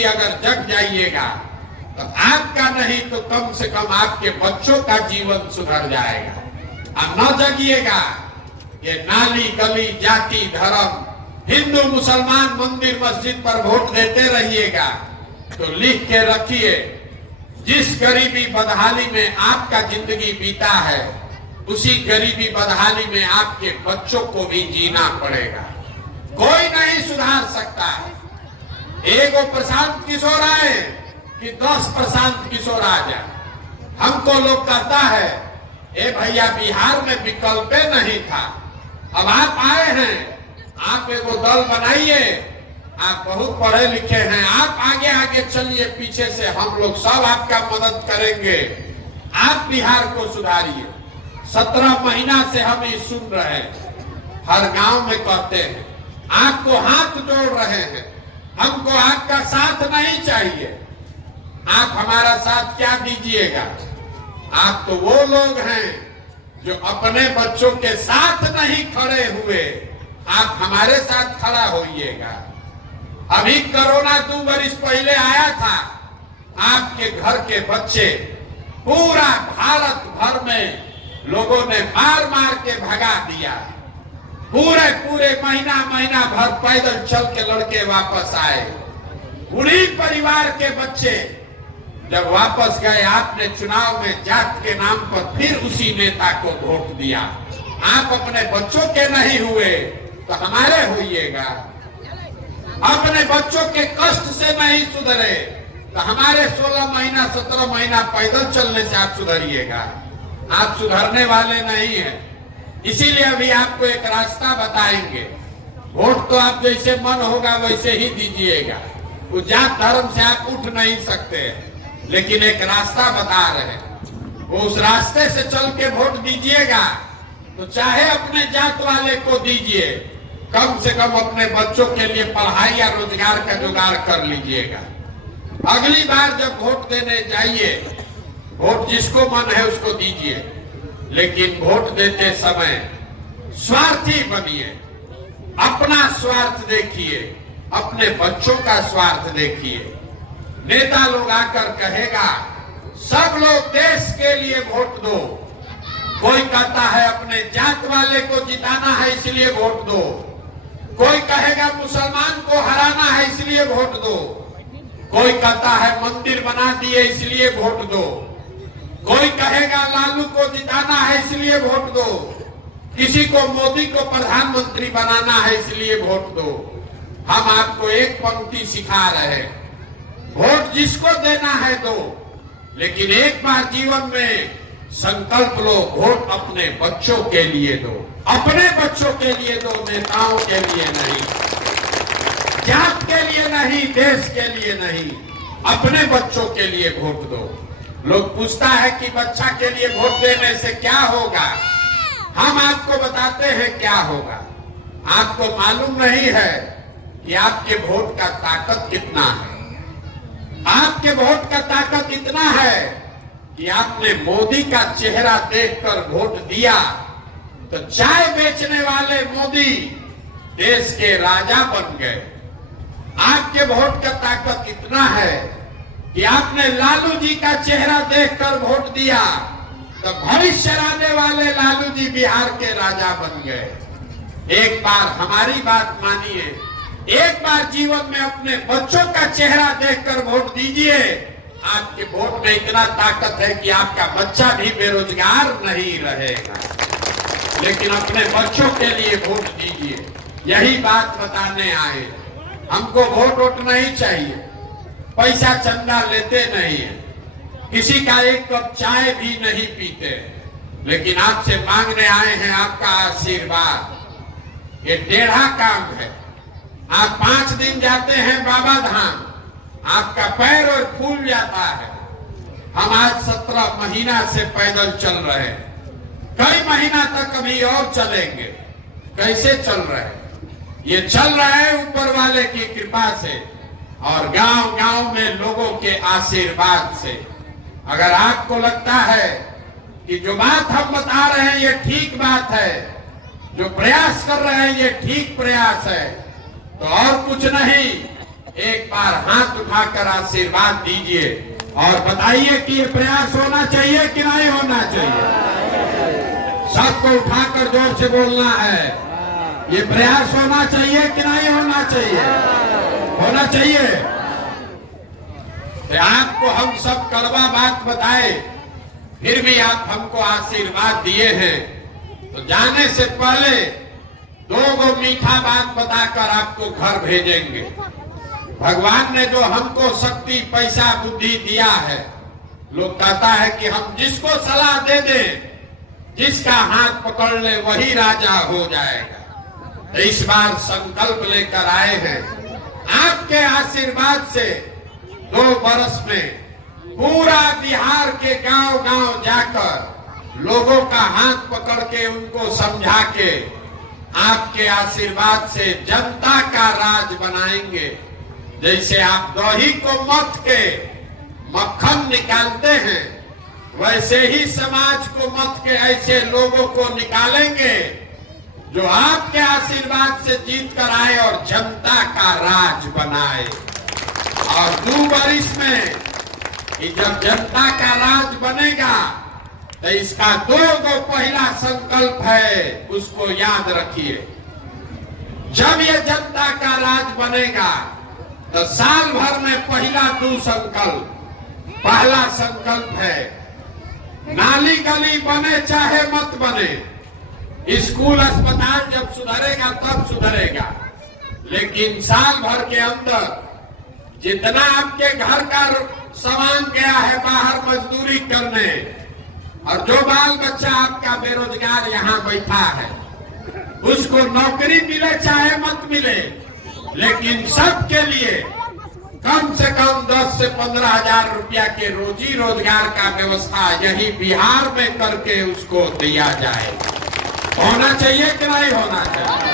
भी अगर जग जाइएगा तो आपका नहीं तो कम से कम आपके बच्चों का जीवन सुधर जाएगा। अब न जगिएगा, ये नाली गली जाति धर्म हिंदू मुसलमान मंदिर मस्जिद पर वोट देते रहिएगा तो लिख के रखिए, जिस गरीबी बदहाली में आपका जिंदगी बीता है उसी गरीबी बदहाली में आपके बच्चों को भी जीना पड़ेगा। कोई नहीं सुधार सकता है। एगो प्रशांत किशोर आए कि 10 प्रशांत किशोर आ जाए। हमको लोग कहता है ए भैया बिहार में विकल्प नहीं था, अब आप आए हैं, आप एगो दल बनाइए, आप बहुत पढ़े लिखे हैं, आप आगे आगे चलिए, पीछे से हम लोग सब आपका मदद करेंगे, आप बिहार को सुधारिए। 17 महीना से हम ये सुन रहे हैं, हर गांव में कहते हैं, आपको हाथ जोड़ रहे हैं, हमको आपका साथ नहीं चाहिए। आप हमारा साथ क्या दीजिएगा? आप तो वो लोग हैं जो अपने बच्चों के साथ नहीं खड़े हुए, आप हमारे साथ खड़ा होइएगा। अभी कोरोना 2 वर्ष पहले आया था, आपके घर के बच्चे पूरा भारत भर में लोगों ने मार मार के भगा दिया। पूरे महीना भर पैदल चल के लड़के वापस आए। उन्हीं परिवार के बच्चे जब वापस गए, आपने चुनाव में जात के नाम पर फिर उसी नेता को वोट दिया। आप अपने बच्चों के नहीं हुए तो हमारे होइएगा। अपने बच्चों के कष्ट से नहीं सुधरे तो हमारे 16 महीना 17 महीना पैदल चलने से आप सुधरिएगा। आप सुधरने वाले नहीं हैं। इसीलिए अभी आपको एक रास्ता बताएंगे। वोट तो आप जैसे मन होगा वैसे ही दीजिएगा, वो जात धर्म से आप उठ नहीं सकते, लेकिन एक रास्ता बता रहे हैं, वो उस रास्ते से चल के वोट दीजिएगा तो चाहे अपने जात वाले को दीजिए, कम से कम अपने बच्चों के लिए पढ़ाई या रोजगार का जुगाड़ कर लीजिएगा। अगली बार जब वोट देने जाइए, वोट जिसको मन है उसको दीजिए, लेकिन वोट देते समय स्वार्थी बनिए। अपना स्वार्थ देखिए, अपने बच्चों का स्वार्थ देखिए। नेता लोग आकर कहेगा सब लोग देश के लिए वोट दो, कोई कहता है अपने जात वाले को जिताना है इसलिए वोट दो, कोई कहेगा मुसलमान को हराना है इसलिए वोट दो, कोई कहता है मंदिर बना दिए इसलिए वोट दो, कोई कहेगा लालू को जिताना है इसलिए वोट दो, किसी को मोदी को प्रधानमंत्री बनाना है इसलिए वोट दो। हम आपको एक पंक्ति सिखा रहे हैं, वोट जिसको देना है दो, लेकिन एक बार जीवन में संकल्प लो, वोट अपने बच्चों के लिए दो, अपने बच्चों के लिए दो, नेताओं के लिए नहीं, जात के लिए नहीं, देश के लिए नहीं, अपने बच्चों के लिए वोट दो। लोग पूछता है कि बच्चा के लिए वोट देने से क्या होगा? हम आपको बताते हैं क्या होगा। आपको मालूम नहीं है कि आपके वोट का ताकत कितना है। आपके वोट का ताकत इतना है कि आपने मोदी का चेहरा देखकर वोट दिया तो चाय बेचने वाले मोदी देश के राजा बन गए। आपके वोट का ताकत इतना है कि आपने लालू जी का चेहरा देखकर वोट दिया तो भविष्य आने वाले लालू जी बिहार के राजा बन गए। एक बार हमारी बात मानिए, एक बार जीवन में अपने बच्चों का चेहरा देखकर वोट दीजिए। आपके वोट में इतना ताकत है कि आपका बच्चा भी बेरोजगार नहीं रहेगा। लेकिन अपने बच्चों के लिए वोट दीजिए, यही बात बताने आए। हमको वोट नहीं चाहिए, पैसा चंदा लेते नहीं है, किसी का एक कप चाय भी नहीं पीते, लेकिन आपसे मांगने आए हैं आपका आशीर्वाद। ये टेढ़ा काम है। आप 5 दिन जाते हैं बाबा धाम, आपका पैर और फूल जाता है। हम आज 17 महीना से पैदल चल रहे हैं, कई महीना तक अभी और चलेंगे। कैसे चल रहे हैं? ये चल रहे हैं ऊपर वाले की कृपा से और गांव गांव में लोगों के आशीर्वाद से। अगर आपको लगता है कि जो बात हम बता रहे हैं ये ठीक बात है, जो प्रयास कर रहे हैं ये ठीक प्रयास है, तो और कुछ नहीं, एक बार हाथ उठाकर आशीर्वाद दीजिए और बताइए कि ये प्रयास होना चाहिए कि नहीं होना चाहिए। सबको उठाकर जोर से बोलना है, ये प्रयास होना चाहिए कि नहीं होना चाहिए। होना चाहिए। तो आपको हम सब कड़वा बात बताए, फिर भी आप हमको आशीर्वाद दिए हैं, तो जाने से पहले 2 मीठा बात बताकर आपको घर भेजेंगे। भगवान ने जो हमको शक्ति, पैसा, बुद्धि दिया है, लोग कहता है कि हम जिसको सलाह दे दें, जिसका हाथ पकड़ ले वही राजा हो जाएगा। तो इस बार संकल्प लेकर आए हैं, आपके आशीर्वाद से 2 वर्ष में पूरा बिहार के गांव-गांव जाकर लोगों का हाथ पकड़ के उनको समझा के आपके आशीर्वाद से जनता का राज बनाएंगे। जैसे आप दही को मथ के मक्खन निकालते हैं, वैसे ही समाज को मथ के ऐसे लोगों को निकालेंगे जो आपके आशीर्वाद से जीत कर आए और जनता का राज बनाए। और 2 वर्ष में जब जनता का राज बनेगा तो इसका 2 पहला संकल्प है, उसको याद रखिए। जब ये जनता का राज बनेगा तो साल भर में पहला 2 संकल्प। पहला संकल्प है, नाली गली बने चाहे मत बने, स्कूल अस्पताल जब सुधरेगा तब सुधरेगा, लेकिन साल भर के अंदर जितना आपके घर का सामान गया है बाहर मजदूरी करने, और जो बाल बच्चा आपका बेरोजगार यहाँ बैठा है, उसको नौकरी मिले चाहे मत मिले, लेकिन सबके लिए कम से कम 10 से 15 हजार रुपया के रोजी रोजगार का व्यवस्था यही बिहार में करके उसको दिया जाए। होना चाहिए कि नहीं होना चाहिए।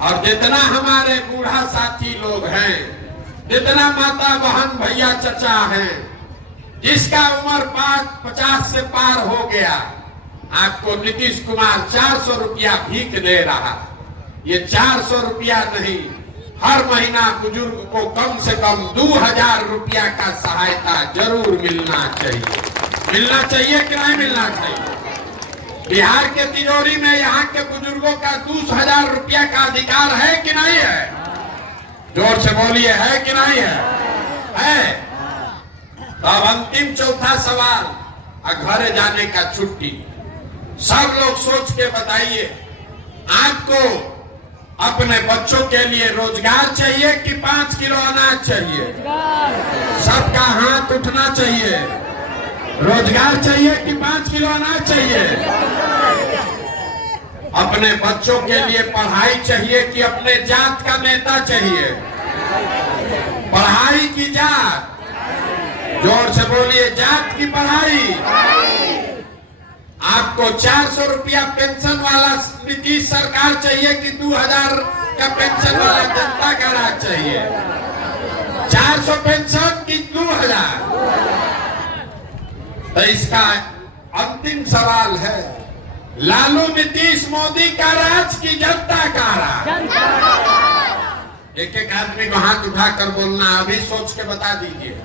और जितना हमारे बूढ़ा साथी लोग हैं, जितना माता बहन भैया चचा हैं, जिसका उम्र 50 से पार हो गया, आपको नीतीश कुमार 400 रुपया भीख दे रहा। ये 400 रुपया नहीं, हर महीना बुजुर्ग को कम से कम 2000 रुपया का सहायता जरूर मिलना चाहिए। मिलना चाहिए कि नहीं मिलना चाहिए। बिहार के तिजोरी में यहाँ के बुजुर्गों का 2000 रुपया का अधिकार है कि नहीं है। जोर से बोलिए, है कि नहीं है? तो अब अंतिम चौथा सवाल, घर जाने का छुट्टी। सब लोग सोच के बताइए, आपको अपने बच्चों के लिए रोजगार चाहिए कि 5 किलो अनाज चाहिए? सबका हाथ उठना चाहिए। रोजगार चाहिए कि 5 किलो अनाज चाहिए? अपने बच्चों के लिए पढ़ाई चाहिए कि अपने जात का नेता चाहिए? पढ़ाई की जात? जोर से बोलिए, जात की पढ़ाई। आपको 400 रुपया पेंशन वाला नीतीश सरकार चाहिए कि 2000 का पेंशन वाला जनता का राज चाहिए? 400 पेंशन की 2000? तो इसका अंतिम सवाल है, लालू नीतीश मोदी का राज की जनता का राज? एक एक आदमी को हाथ उठाकर बोलना, अभी सोच के बता दीजिए।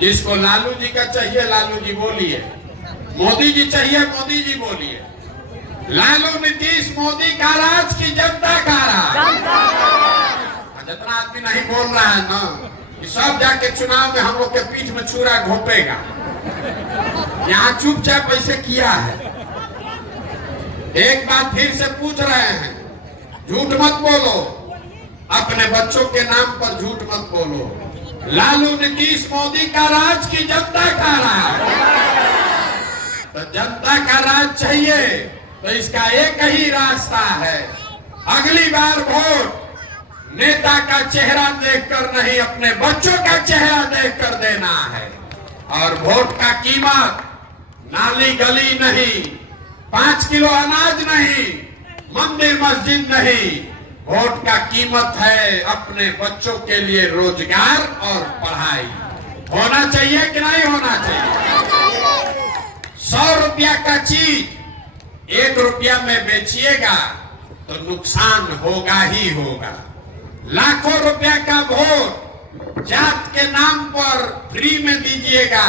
जिसको लालू जी का चाहिए लालू जी बोलिए, मोदी जी चाहिए मोदी जी बोलिए। लालू नीतीश मोदी का राज की जनता का राज? जितना आदमी नहीं बोल रहा है ना, कि सब जाके चुनाव में हम लोग के पीठ में छुरा घोपेगा। यहाँ चुपचाप ऐसे किया है। एक बात फिर से पूछ रहे हैं, झूठ मत बोलो, अपने बच्चों के नाम पर झूठ मत बोलो। लालू नीतीश मोदी का राज की जनता का राज? तो जनता का राज चाहिए तो इसका एक ही रास्ता है, अगली बार वोट नेता का चेहरा देखकर नहीं, अपने बच्चों का चेहरा देखकर देना है। और वोट का कीमत नाली गली नहीं, 5 किलो अनाज नहीं, मंदिर मस्जिद नहीं, वोट का कीमत है अपने बच्चों के लिए रोजगार और पढ़ाई। होना चाहिए कि नहीं होना चाहिए? 100 रुपया का चीज 1 रुपया में बेचिएगा तो नुकसान होगा ही होगा। लाखों रुपया का वोट जात के नाम पर फ्री में दीजिएगा।